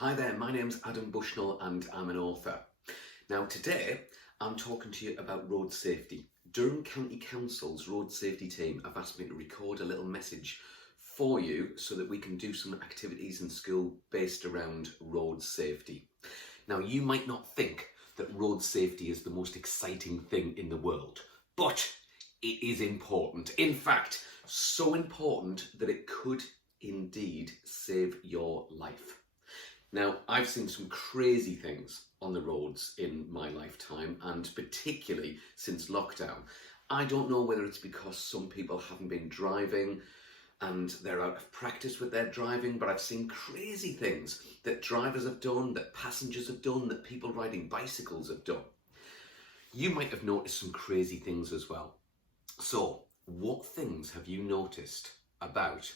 Hi there, my name's Adam Bushnell and I'm an author. Now today I'm talking to you about road safety. Durham County Council's road safety team have asked me to record a little message for you so that we can do some activities in school based around road safety. Now you might not think that road safety is the most exciting thing in the world, but it is important. In fact, so important that it could indeed save your life. Now, I've seen some crazy things on the roads in my lifetime, and particularly since lockdown. I don't know whether it's because some people haven't been driving and they're out of practice with their driving, but I've seen crazy things that drivers have done, that passengers have done, that people riding bicycles have done. You might have noticed some crazy things as well. So, what things have you noticed about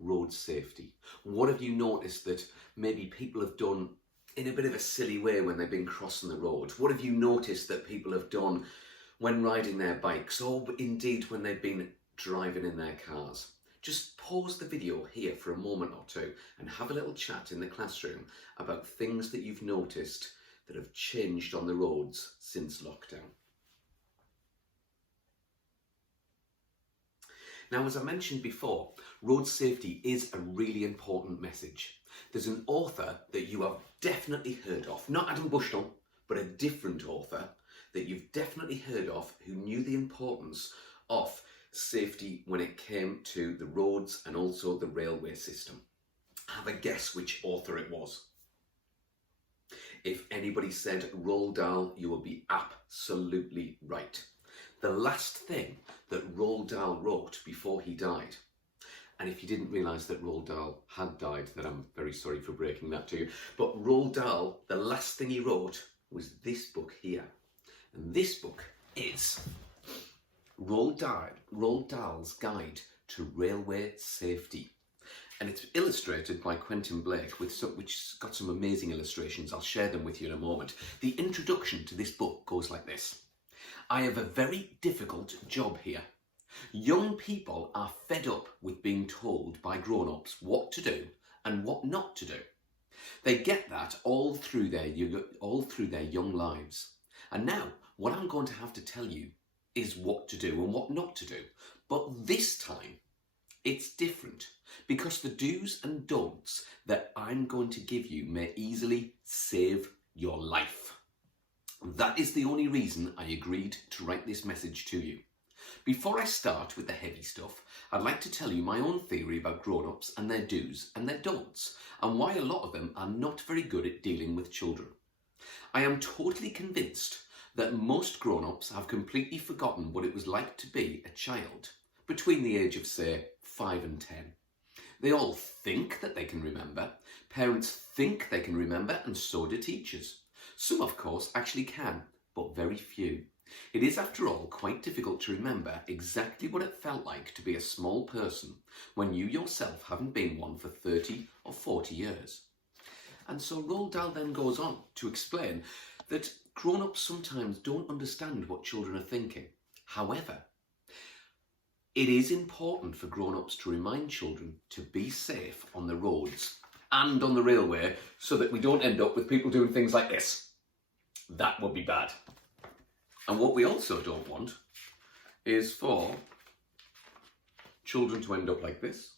road safety? What have you noticed that maybe people have done in a bit of a silly way when they've been crossing the road? What have you noticed that people have done when riding their bikes, or indeed when they've been driving in their cars? Just pause the video here for a moment or two and have a little chat in the classroom about things that you've noticed that have changed on the roads since lockdown. Now, as I mentioned before, road safety is a really important message. There's an author that you have definitely heard of, not Adam Bushnell, but a different author that you've definitely heard of who knew the importance of safety when it came to the roads and also the railway system. Have a guess which author it was. If anybody said Roald Dahl, you will be absolutely right. The last thing that Roald Dahl wrote before he died, and if you didn't realise that Roald Dahl had died, then I'm very sorry for breaking that to you, but Roald Dahl, the last thing he wrote was this book here. And this book is Roald Dahl's Guide to Railway Safety. And it's illustrated by Quentin Blake, which's got some amazing illustrations. I'll share them with you in a moment. The introduction to this book goes like this. I have a very difficult job here. Young people are fed up with being told by grown-ups what to do and what not to do. They get that all through their young lives. And now, what I'm going to have to tell you is what to do and what not to do. But this time, it's different, because the do's and don'ts that I'm going to give you may easily save your life. That is the only reason I agreed to write this message to you. Before I start with the heavy stuff, I'd like to tell you my own theory about grown-ups and their do's and their don'ts, and why a lot of them are not very good at dealing with children. I am totally convinced that most grown-ups have completely forgotten what it was like to be a child between the age of, say, 5 and 10. They all think that they can remember. Parents think they can remember, and so do teachers. Some, of course, actually can, but very few. It is, after all, quite difficult to remember exactly what it felt like to be a small person when you yourself haven't been one for 30 or 40 years. And so Roald Dahl then goes on to explain that grown-ups sometimes don't understand what children are thinking. However, it is important for grown-ups to remind children to be safe on the roads and on the railway so that we don't end up with people doing things like this. That would be bad. And what we also don't want is for children to end up like this.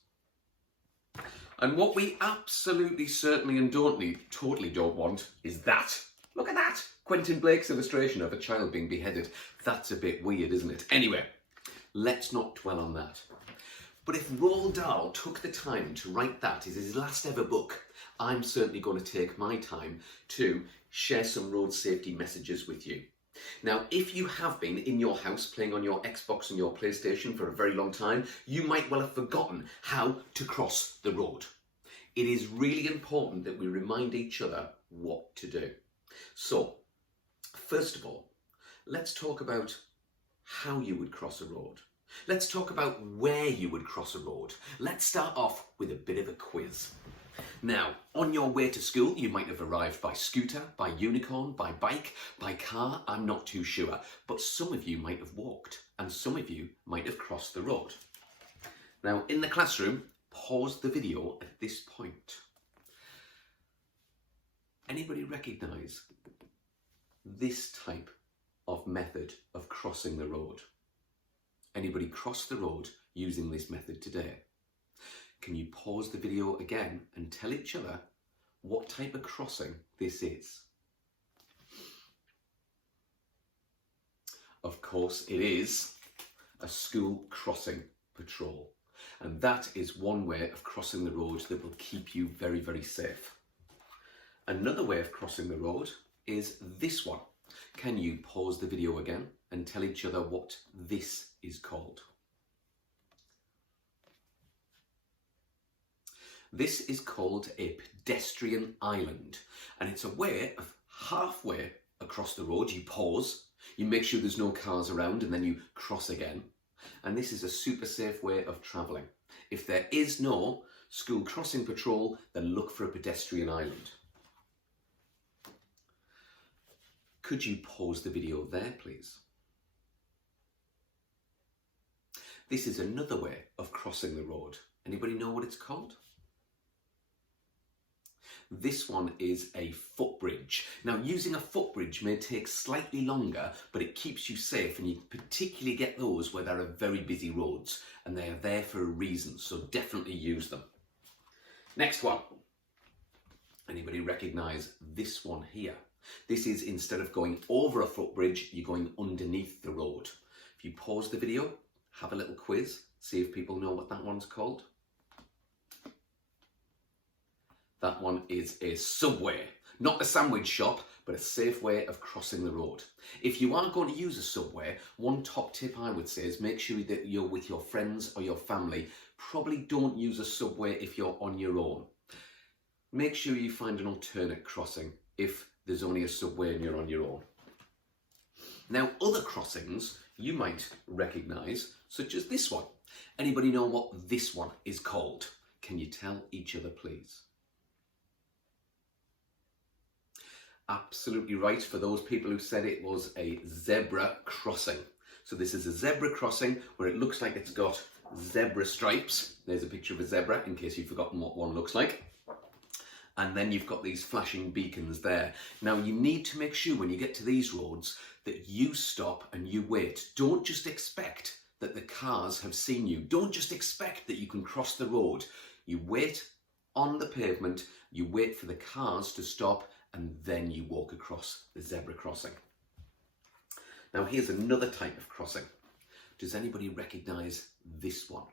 And what we absolutely, certainly and totally don't want is that. Look at that! Quentin Blake's illustration of a child being beheaded. That's a bit weird, isn't it? Anyway, let's not dwell on that. But if Roald Dahl took the time to write that as his last ever book, I'm certainly going to take my time to share some road safety messages with you. Now, if you have been in your house playing on your Xbox and your PlayStation for a very long time, you might well have forgotten how to cross the road. It is really important that we remind each other what to do. So, first of all, let's talk about how you would cross a road. Let's talk about where you would cross a road. Let's start off with a bit of a quiz. Now, on your way to school, you might have arrived by scooter, by unicorn, by bike, by car, I'm not too sure. But some of you might have walked, and some of you might have crossed the road. Now, in the classroom, pause the video at this point. Anybody recognise this type of method of crossing the road? Anybody cross the road using this method today? Can you pause the video again and tell each other what type of crossing this is? Of course, it is a school crossing patrol. And that is one way of crossing the road that will keep you very, very safe. Another way of crossing the road is this one. Can you pause the video again and tell each other what this is called? This is called a pedestrian island, and it's a way of halfway across the road. You pause, you make sure there's no cars around, and then you cross again. And this is a super safe way of travelling. If there is no school crossing patrol, then look for a pedestrian island. Could you pause the video there, please? This is another way of crossing the road. Anybody know what it's called? This one is a footbridge. Now, using a footbridge may take slightly longer, but it keeps you safe, and you particularly get those where there are very busy roads, and they are there for a reason, so definitely use them. Next one. Anybody recognise this one here? This is, instead of going over a footbridge, you're going underneath the road. If you pause the video, have a little quiz, see if people know what that one's called. That one is a subway. Not a sandwich shop, but a safe way of crossing the road. If you are going to use a subway, one top tip I would say is make sure that you're with your friends or your family. Probably don't use a subway if you're on your own. Make sure you find an alternate crossing if there's only a subway and you're on your own. Now, other crossings you might recognise, such as this one. Anybody know what this one is called? Can you tell each other, please? Absolutely right for those people who said it was a zebra crossing. So this is a zebra crossing where it looks like it's got zebra stripes. There's a picture of a zebra in case you've forgotten what one looks like. And then you've got these flashing beacons there. Now you need to make sure when you get to these roads that you stop and you wait. Don't just expect that the cars have seen you. Don't just expect that you can cross the road. You wait on the pavement, you wait for the cars to stop, and then you walk across the zebra crossing. Now here's another type of crossing. Does anybody recognise this one?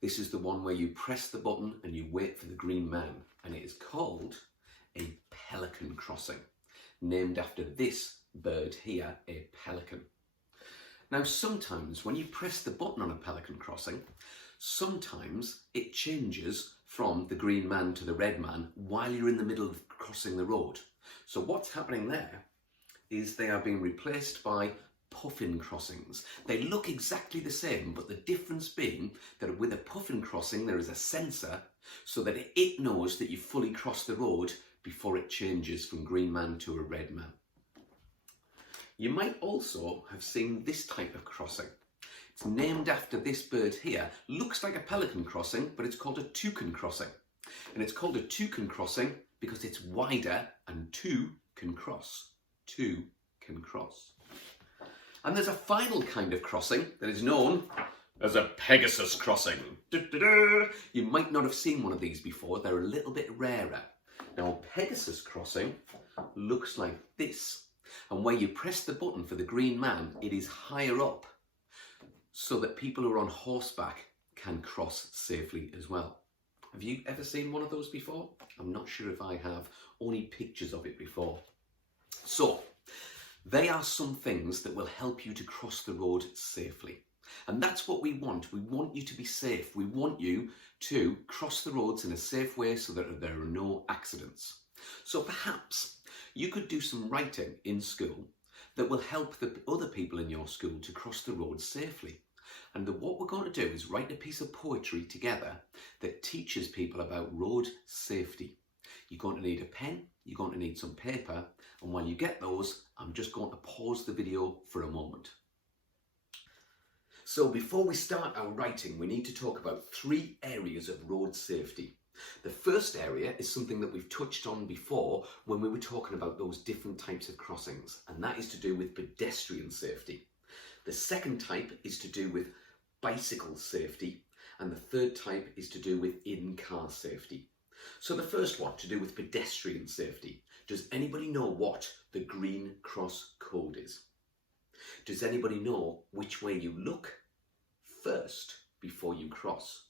This is the one where you press the button and you wait for the green man, and it is called a pelican crossing, named after this bird here, a pelican. Now sometimes when you press the button on a pelican crossing, sometimes it changes from the green man to the red man while you're in the middle of crossing the road. So what's happening there is they are being replaced by puffin crossings. They look exactly the same, but the difference being that with a puffin crossing there is a sensor so that it knows that you've fully crossed the road before it changes from green man to a red man. You might also have seen this type of crossing. It's named after this bird here. Looks like a pelican crossing, but it's called a toucan crossing. And it's called a toucan crossing because it's wider and two can cross. Two can cross. And there's a final kind of crossing that is known as a Pegasus crossing. You might not have seen one of these before. They're a little bit rarer. Now, a Pegasus crossing looks like this. And where you press the button for the green man, it is higher up, so that people who are on horseback can cross safely as well. Have you ever seen one of those before? I'm not sure if I have, only pictures of it before. So, they are some things that will help you to cross the road safely. And that's what we want. We want you to be safe. We want you to cross the roads in a safe way so that there are no accidents. So perhaps you could do some writing in school that will help the other people in your school to cross the road safely. And what we're going to do is write a piece of poetry together that teaches people about road safety. You're going to need a pen, you're going to need some paper, and while you get those, I'm just going to pause the video for a moment. So before we start our writing, we need to talk about 3 areas of road safety. The first area is something that we've touched on before when we were talking about those different types of crossings, and that is to do with pedestrian safety. The second type is to do with bicycle safety, and the third type is to do with in-car safety. So the first one, to do with pedestrian safety. Does anybody know what the green cross code is? Does anybody know which way you look first before you cross?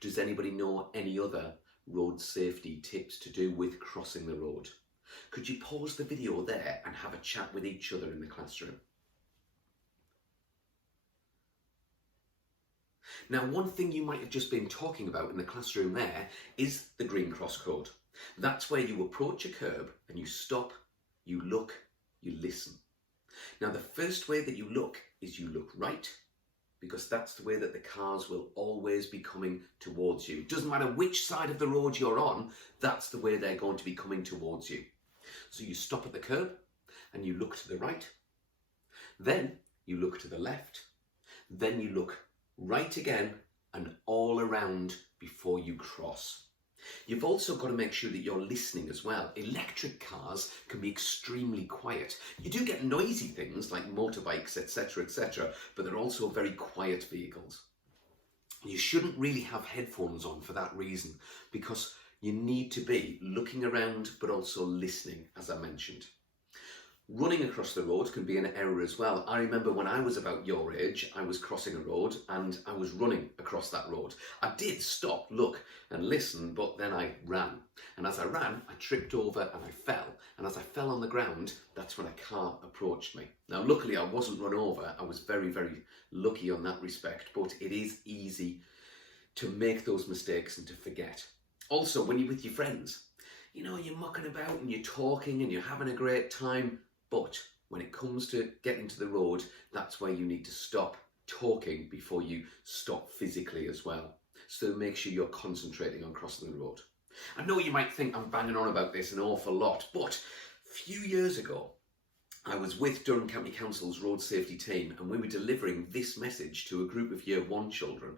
Does anybody know any other road safety tips to do with crossing the road? Could you pause the video there and have a chat with each other in the classroom? Now, one thing you might have just been talking about in the classroom there is the green cross code. That's where you approach a curb and you stop, you look, you listen. Now, the first way that you look is you look right, because that's the way that the cars will always be coming towards you. It doesn't matter which side of the road you're on, that's the way they're going to be coming towards you. So you stop at the curb and you look to the right, then you look to the left, then you look right again and all around before you cross. You've also got to make sure that you're listening as well. Electric cars can be extremely quiet. You do get noisy things like motorbikes, etc., but they're also very quiet vehicles. You shouldn't really have headphones on for that reason, because you need to be looking around but also listening, as I mentioned. Running across the road can be an error as well. I remember when I was about your age, I was crossing a road and I was running across that road. I did stop, look and listen, but then I ran. And as I ran, I tripped over and I fell. And as I fell on the ground, that's when a car approached me. Now, luckily I wasn't run over. I was very, very lucky on that respect, but it is easy to make those mistakes and to forget. Also, when you're with your friends, you know, you're mucking about and you're talking and you're having a great time. But when it comes to getting to the road, that's where you need to stop talking before you stop physically as well. So make sure you're concentrating on crossing the road. I know you might think I'm banging on about this an awful lot, but a few years ago, I was with Durham County Council's road safety team and we were delivering this message to a group of Year 1 children.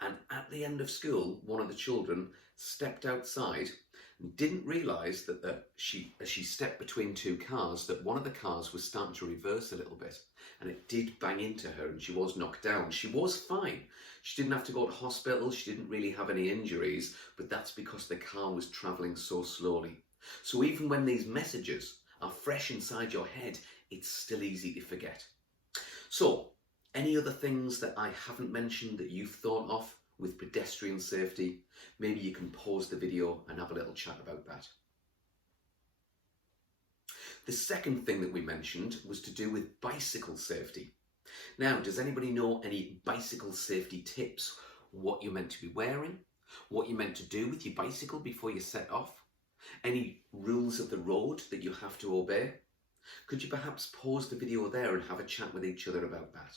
And at the end of school, one of the children stepped outside and didn't realise that as she stepped between two cars, that one of the cars was starting to reverse a little bit, and it did bang into her and she was knocked down. She was fine. She didn't have to go to hospital. She didn't really have any injuries, but that's because the car was travelling so slowly. So even when these messages are fresh inside your head, it's still easy to forget. So, any other things that I haven't mentioned that you've thought of with pedestrian safety? Maybe you can pause the video and have a little chat about that. The second thing that we mentioned was to do with bicycle safety. Now, does anybody know any bicycle safety tips? What you're meant to be wearing? What you're meant to do with your bicycle before you set off? Any rules of the road that you have to obey? Could you perhaps pause the video there and have a chat with each other about that?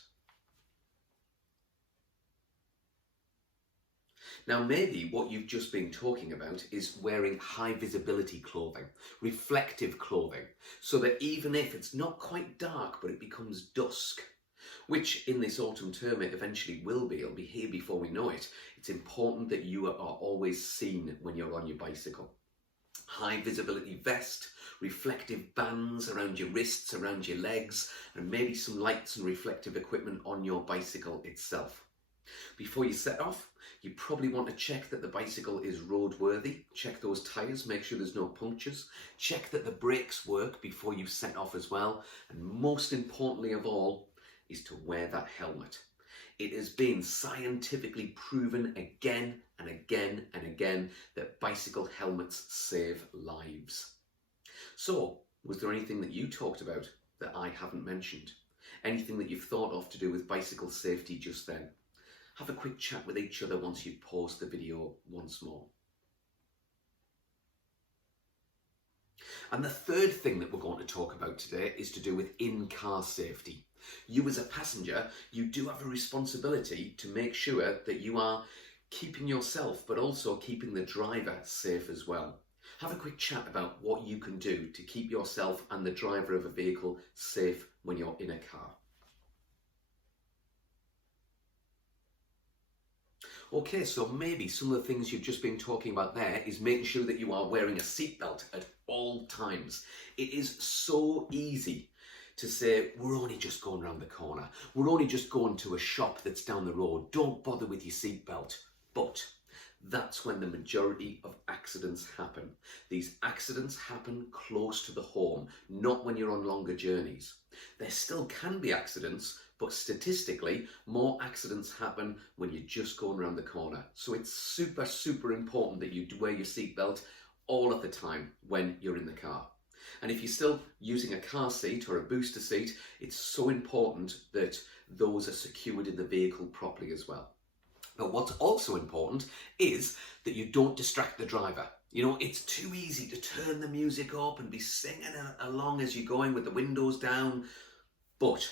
Now, maybe what you've just been talking about is wearing high visibility clothing, reflective clothing, so that even if it's not quite dark, but it becomes dusk, which in this autumn term it eventually will be, it'll be here before we know it, it's important that you are always seen when you're on your bicycle. High visibility vest, reflective bands around your wrists, around your legs, and maybe some lights and reflective equipment on your bicycle itself. Before you set off, you probably want to check that the bicycle is roadworthy, check those tyres, make sure there's no punctures, check that the brakes work before you set off as well, and most importantly of all is to wear that helmet. It has been scientifically proven again and again and again that bicycle helmets save lives. So, was there anything that you talked about that I haven't mentioned? Anything that you've thought of to do with bicycle safety just then? Have a quick chat with each other once you've paused the video once more. And the third thing that we're going to talk about today is to do with in-car safety. You as a passenger, you do have a responsibility to make sure that you are keeping yourself, but also keeping the driver safe as well. Have a quick chat about what you can do to keep yourself and the driver of a vehicle safe when you're in a car. Okay, so maybe some of the things you've just been talking about there is making sure that you are wearing a seatbelt at all times. It is so easy to say, we're only just going around the corner. We're only just going to a shop that's down the road. Don't bother with your seatbelt. But that's when the majority of accidents happen. These accidents happen close to the home, not when you're on longer journeys. There still can be accidents, but statistically, more accidents happen when you're just going around the corner. So it's super, super important that you wear your seatbelt all of the time when you're in the car. And if you're still using a car seat or a booster seat, it's so important that those are secured in the vehicle properly as well. But what's also important is that you don't distract the driver. You know, it's too easy to turn the music up and be singing along as you're going with the windows down. But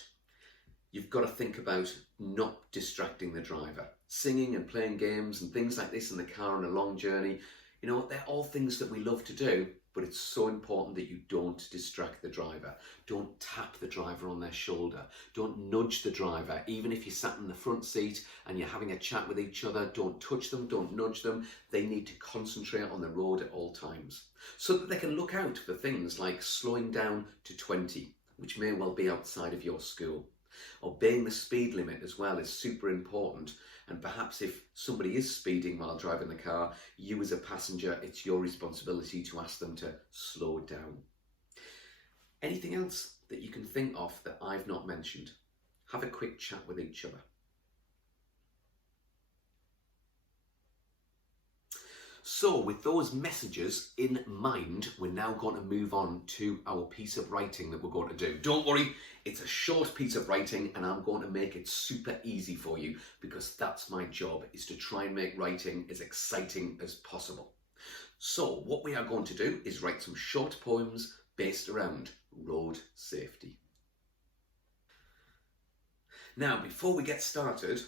you've got to think about not distracting the driver. Singing and playing games and things like this in the car on a long journey, you know, they're all things that we love to do, but it's so important that you don't distract the driver. Don't tap the driver on their shoulder. Don't nudge the driver. Even if you're sat in the front seat and you're having a chat with each other, don't touch them, don't nudge them. They need to concentrate on the road at all times so that they can look out for things like slowing down to 20, which may well be outside of your school. Obeying the speed limit as well is super important, and perhaps if somebody is speeding while driving the car, you as a passenger, it's your responsibility to ask them to slow down. Anything else that you can think of that I've not mentioned? Have a quick chat with each other. So with those messages in mind, we're now going to move on to our piece of writing that we're going to do. Don't worry, it's a short piece of writing and I'm going to make it super easy for you because that's my job, is to try and make writing as exciting as possible. So what we are going to do is write some short poems based around road safety. Now, before we get started,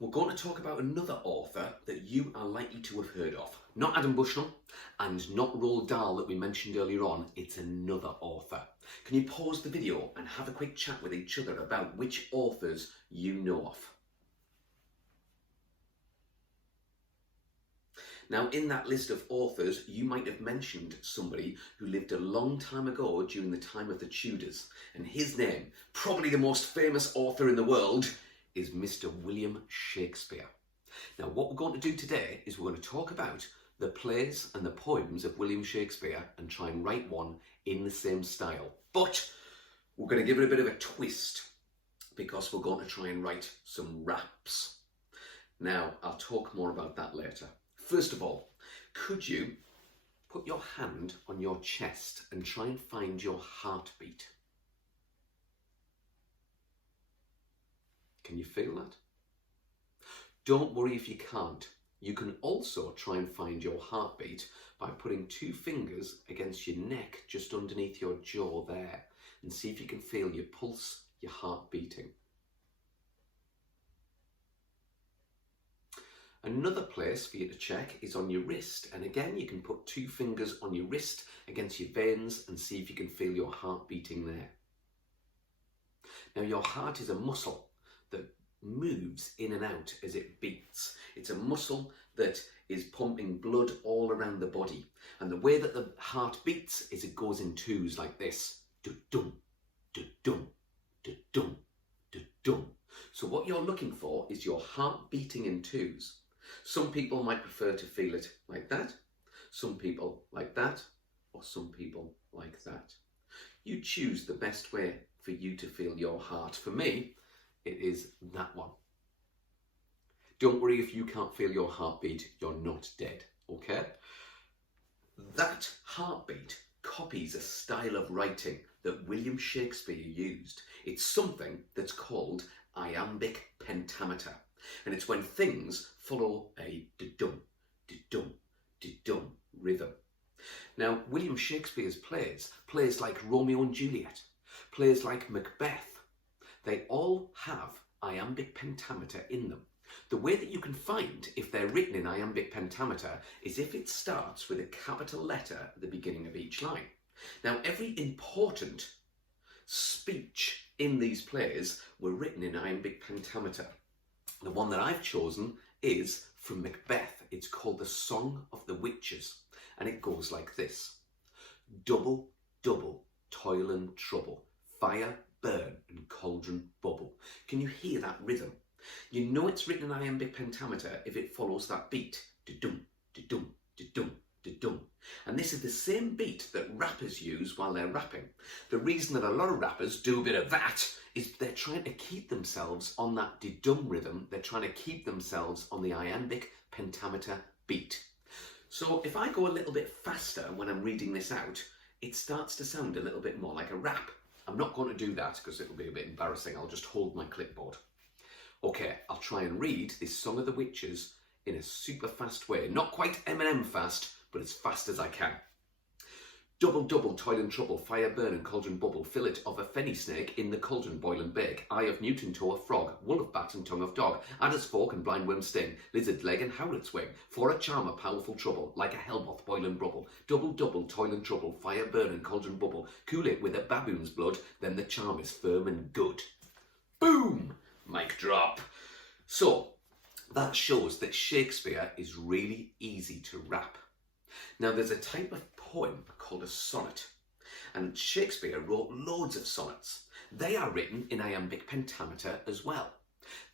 we're going to talk about another author that you are likely to have heard of. Not Adam Bushnell and not Roald Dahl that we mentioned earlier on, it's another author. Can you pause the video and have a quick chat with each other about which authors you know of? Now, in that list of authors, you might have mentioned somebody who lived a long time ago during the time of the Tudors. And his name, probably the most famous author in the world, is Mr. William Shakespeare. Now, what we're going to do today is we're going to talk about the plays and the poems of William Shakespeare and try and write one in the same style. But we're going to give it a bit of a twist because we're going to try and write some raps. Now, I'll talk more about that later. First of all, could you put your hand on your chest and try and find your heartbeat? Can you feel that? Don't worry if you can't. You can also try and find your heartbeat by putting 2 fingers against your neck just underneath your jaw there and see if you can feel your pulse, your heart beating. Another place for you to check is on your wrist, and again you can put 2 fingers on your wrist against your veins and see if you can feel your heart beating there. Now, your heart is a muscle that moves in and out as it beats. It's a muscle that is pumping blood all around the body, and the way that the heart beats is it goes in 2s like this. Du-dum, du-dum, du-dum, du-dum. So what you're looking for is your heart beating in 2s. Some people might prefer to feel it like that, some people like that, or some people like that. You choose the best way for you to feel your heart. For me, it is that one. Don't worry if you can't feel your heartbeat, you're not dead, okay? That heartbeat copies a style of writing that William Shakespeare used. It's something that's called iambic pentameter, and it's when things follow a da-dum, da-dum, da-dum rhythm. Now, William Shakespeare's plays like Romeo and Juliet, plays like Macbeth, they all have iambic pentameter in them. The way that you can find if they're written in iambic pentameter is if it starts with a capital letter at the beginning of each line. Now, every important speech in these plays were written in iambic pentameter. The one that I've chosen is from Macbeth. It's called the Song of the Witches, and it goes like this. Double, double, toil and trouble, fire, burn, and cauldron bubble. Can you hear that rhythm? You know it's written in iambic pentameter if it follows that beat. Da-dum, da-dum, da-dum, da-dum. And this is the same beat that rappers use while they're rapping. The reason that a lot of rappers do a bit of that is they're trying to keep themselves on that da-dum rhythm. They're trying to keep themselves on the iambic pentameter beat. So if I go a little bit faster when I'm reading this out, it starts to sound a little bit more like a rap. I'm not going to do that because it'll be a bit embarrassing. I'll just hold my clipboard. Okay, I'll try and read this Song of the Witches in a super fast way. Not quite Eminem fast, but as fast as I can. Double, double, toil and trouble, fire, burn and cauldron bubble, fillet of a fenny snake in the cauldron boil and bake, eye of Newton toe of frog, wool of bat and tongue of dog, adder's fork and blind worm sting, lizard's leg and howlet's wing, for a charmer powerful trouble, like a hellmoth boil and rubble, double, double, toil and trouble, fire, burn and cauldron bubble, cool it with a baboon's blood, then the charm is firm and good. Boom! Mic drop. So, that shows that Shakespeare is really easy to rap. Now, there's a type of poem called a sonnet, and Shakespeare wrote loads of sonnets. They are written in iambic pentameter as well.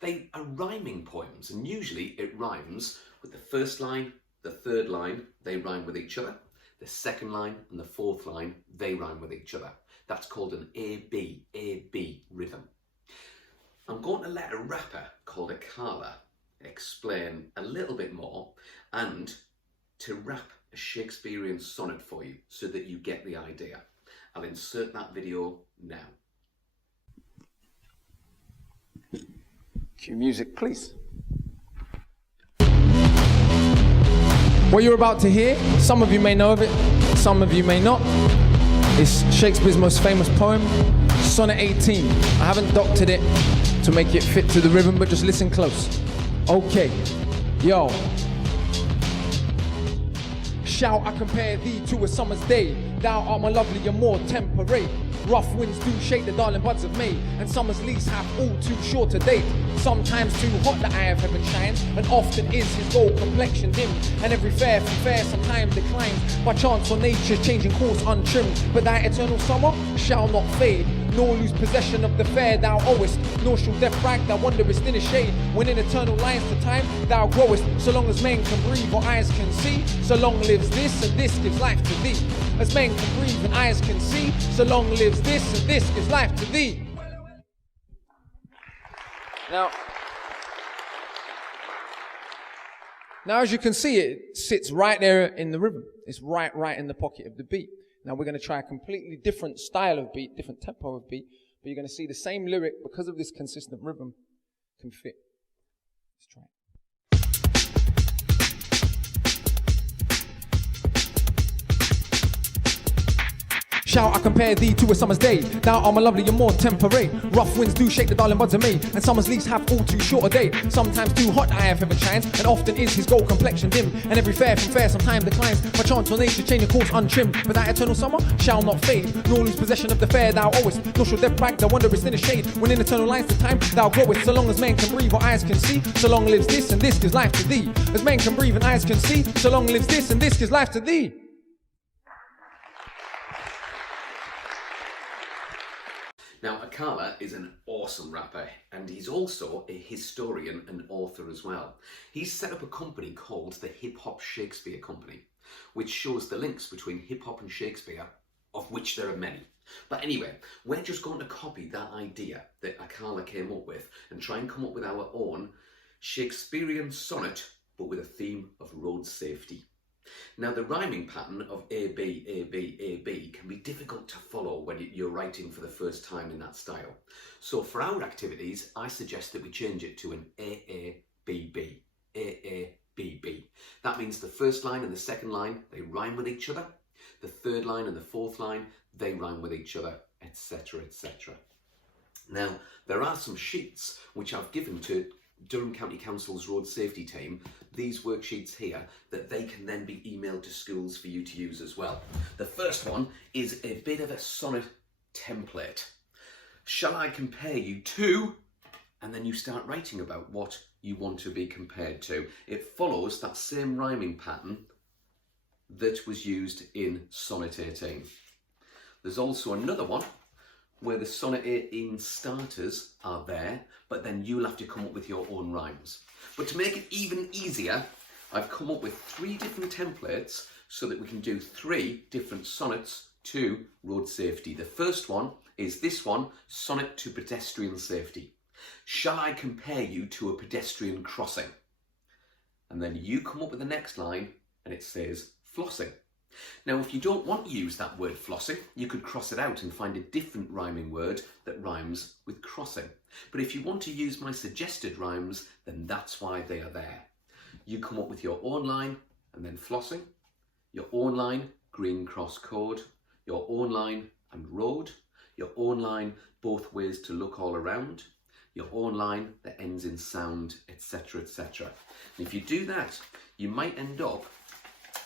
They are rhyming poems, and usually it rhymes with the first line, the third line, they rhyme with each other. The second line and the fourth line, they rhyme with each other. That's called an A-B rhythm. I'm going to let a rapper called Akala explain a little bit more and to rap a Shakespearean sonnet for you so that you get the idea. I'll insert that video now. Cue music, please. What you're about to hear, some of you may know of it, some of you may not. It's Shakespeare's most famous poem, Sonnet 18. I haven't doctored it to make it fit to the rhythm, but just listen close. Okay, yo. Shall I compare thee to a summer's day? Thou art more lovely and more temperate. Rough winds do shake the darling buds of May, and summer's lease hath all too short a date. Sometimes too hot the eye of heaven shines, and often is his gold complexion dim. And every fair from fair sometimes declines, by chance or nature changing course untrimmed. But thy eternal summer shall not fade, nor lose possession of the fair thou owest, nor shall death brag thou wanderest in a shade, when in eternal lines to time thou growest. So long as men can breathe or eyes can see, so long lives this and this gives life to thee. As men can breathe and eyes can see, so long lives this and this gives life to thee. Now as you can see, it sits right there in the rhythm. It's right in the pocket of the beat. Now we're going to try a completely different style of beat, different tempo of beat, but you're going to see the same lyric, because of this consistent rhythm, can fit. Let's try it. Shall I compare thee to a summer's day? Thou art more lovely and more temperate. Rough winds do shake the darling buds of May, and summer's leaves have all too short a day. Sometimes too hot the eye of heaven shines, and often is his gold complexion dim. And every fair from fair sometime declines, by chance or nature changing course untrimmed. But that eternal summer shall not fade, nor lose possession of the fair thou owest, nor shall death brag thou wanderest in a shade, when in eternal lines to time thou growest. So long as men can breathe or eyes can see, so long lives this and this gives life to thee. As men can breathe and eyes can see, so long lives this and this gives life to thee. Now, Akala is an awesome rapper, and he's also a historian and author as well. He's set up a company called the Hip Hop Shakespeare Company, which shows the links between hip hop and Shakespeare, of which there are many. But anyway, we're just going to copy that idea that Akala came up with and try and come up with our own Shakespearean sonnet, but with a theme of road safety. Now, the rhyming pattern of A, B, A, B, A, B can be difficult to follow when you're writing for the first time in that style. So for our activities, I suggest that we change it to an A, A, B, B, A, A, B, B. That means the first line and the second line, they rhyme with each other. The third line and the fourth line, they rhyme with each other, etc., etc. Now, there are some sheets which I've given to Durham County Council's road safety team, these worksheets here, that they can then be emailed to schools for you to use as well. The first one is a bit of a sonnet template. Shall I compare you to, and then you start writing about what you want to be compared to. It follows that same rhyming pattern that was used in Sonnet 18. There's also another one where the Sonnet 18 starters are there, but then you'll have to come up with your own rhymes. But to make it even easier, I've come up with 3 different templates so that we can do 3 different sonnets to road safety. The first one is this one, Sonnet to Pedestrian Safety. Shall I compare you to a pedestrian crossing? And then you come up with the next line and it says flossing. Now, if you don't want to use that word flossing, you could cross it out and find a different rhyming word that rhymes with crossing. But if you want to use my suggested rhymes, then that's why they are there. You come up with your own line and then flossing, your own line, green cross code, your own line and road, your own line, both ways to look all around, your own line that ends in sound, etc, etc. And if you do that, you might end up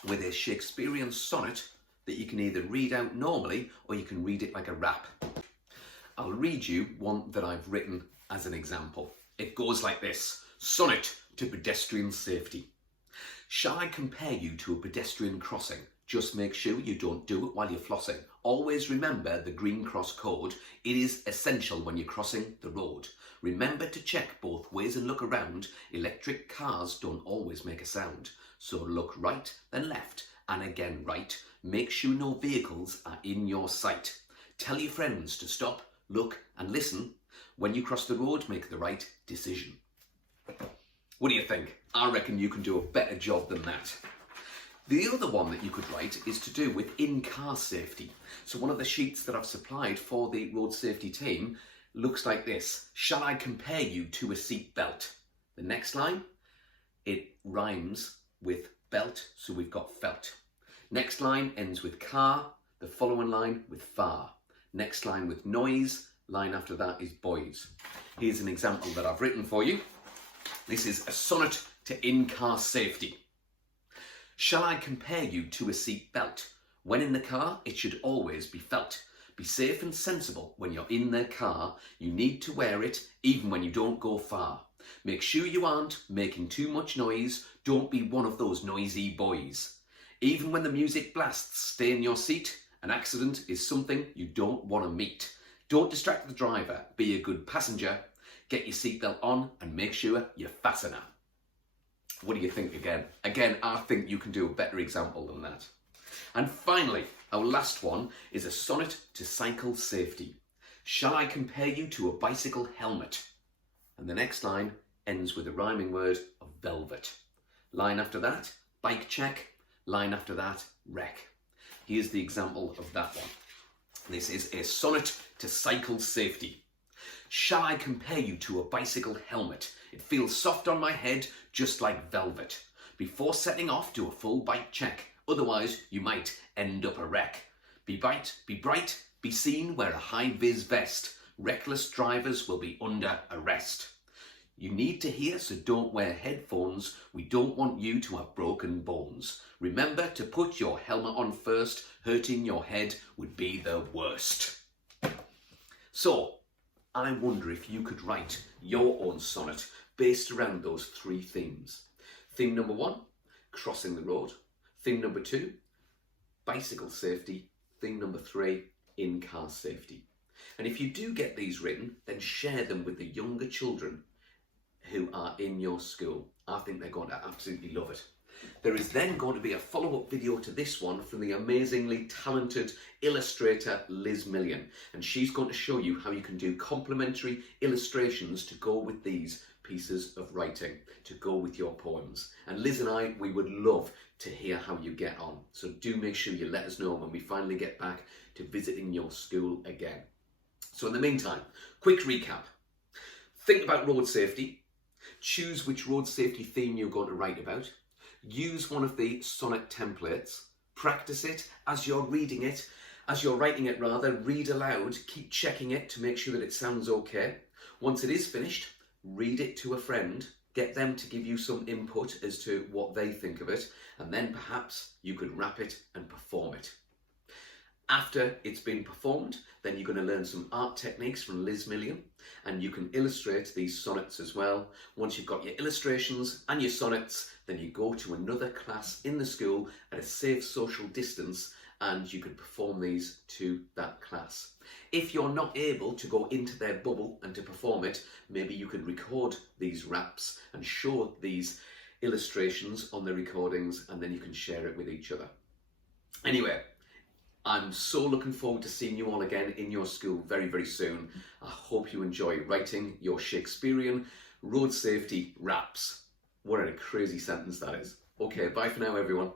with a Shakespearean sonnet that you can either read out normally or you can read it like a rap. I'll read you one that I've written as an example. It goes like this: Sonnet to Pedestrian Safety. Shall I compare you to a pedestrian crossing? Just make sure you don't do it while you're flossing. Always remember the green cross code. It is essential when you're crossing the road. Remember to check both ways and look around. Electric cars don't always make a sound. So look right, then left, and again right. Make sure no vehicles are in your sight. Tell your friends to stop, look, and listen. When you cross the road, make the right decision. What do you think? I reckon you can do a better job than that. The other one that you could write is to do with in-car safety. So one of the sheets that I've supplied for the road safety team looks like this. Shall I compare you to a seat belt? The next line, it rhymes with belt, so we've got felt. Next line ends with car, the following line with far. Next line with noise, line after that is boys. Here's an example that I've written for you. This is a sonnet to in-car safety. Shall I compare you to a seat belt? When in the car, it should always be felt. Be safe and sensible when you're in the car. You need to wear it even when you don't go far. Make sure you aren't making too much noise. Don't be one of those noisy boys. Even when the music blasts, stay in your seat. An accident is something you don't want to meet. Don't distract the driver. Be a good passenger. Get your seatbelt on and make sure you fasten her. What do you think again? Again, I think you can do a better example than that. And finally, our last one is a sonnet to cycle safety. Shall I compare you to a bicycle helmet? And the next line ends with a rhyming word of velvet. Line after that, bike check. Line after that, wreck. Here's the example of that one. This is a sonnet to cycle safety. Shall I compare you to a bicycle helmet? It feels soft on my head, just like velvet. Before setting off, do a full bike check. Otherwise, you might end up a wreck. Be bright, be seen, wear a high-vis vest. Reckless drivers will be under arrest. You need to hear, so don't wear headphones. We don't want you to have broken bones. Remember to put your helmet on first. Hurting your head would be the worst. So, I wonder if you could write your own sonnet based around those 3 themes. Theme number 1, crossing the road. Theme number 2, bicycle safety. Theme number 3, in-car safety. And if you do get these written, then share them with the younger children who are in your school. I think they're going to absolutely love it. There is then going to be a follow-up video to this one from the amazingly talented illustrator Liz Million, and she's going to show you how you can do complementary illustrations to go with these pieces of writing, to go with your poems. And Liz and I, we would love to hear how you get on. So do make sure you let us know when we finally get back to visiting your school again. So in the meantime, quick recap. Think about road safety. Choose which road safety theme you're going to write about. Use one of the sonnet templates. Practice it as you're reading it. As you're writing it rather, read aloud. Keep checking it to make sure that it sounds okay. Once it is finished, read it to a friend. Get them to give you some input as to what they think of it. And then perhaps you could wrap it and perform it. After it's been performed, then you're going to learn some art techniques from Liz Millian, and you can illustrate these sonnets as well. Once you've got your illustrations and your sonnets, then you go to another class in the school at a safe social distance, and you can perform these to that class. If you're not able to go into their bubble and to perform it, maybe you could record these raps and show these illustrations on the recordings, and then you can share it with each other. Anyway, I'm so looking forward to seeing you all again in your school very, very soon. I hope you enjoy writing your Shakespearean road safety raps. What a crazy sentence that is. Okay, bye for now, everyone.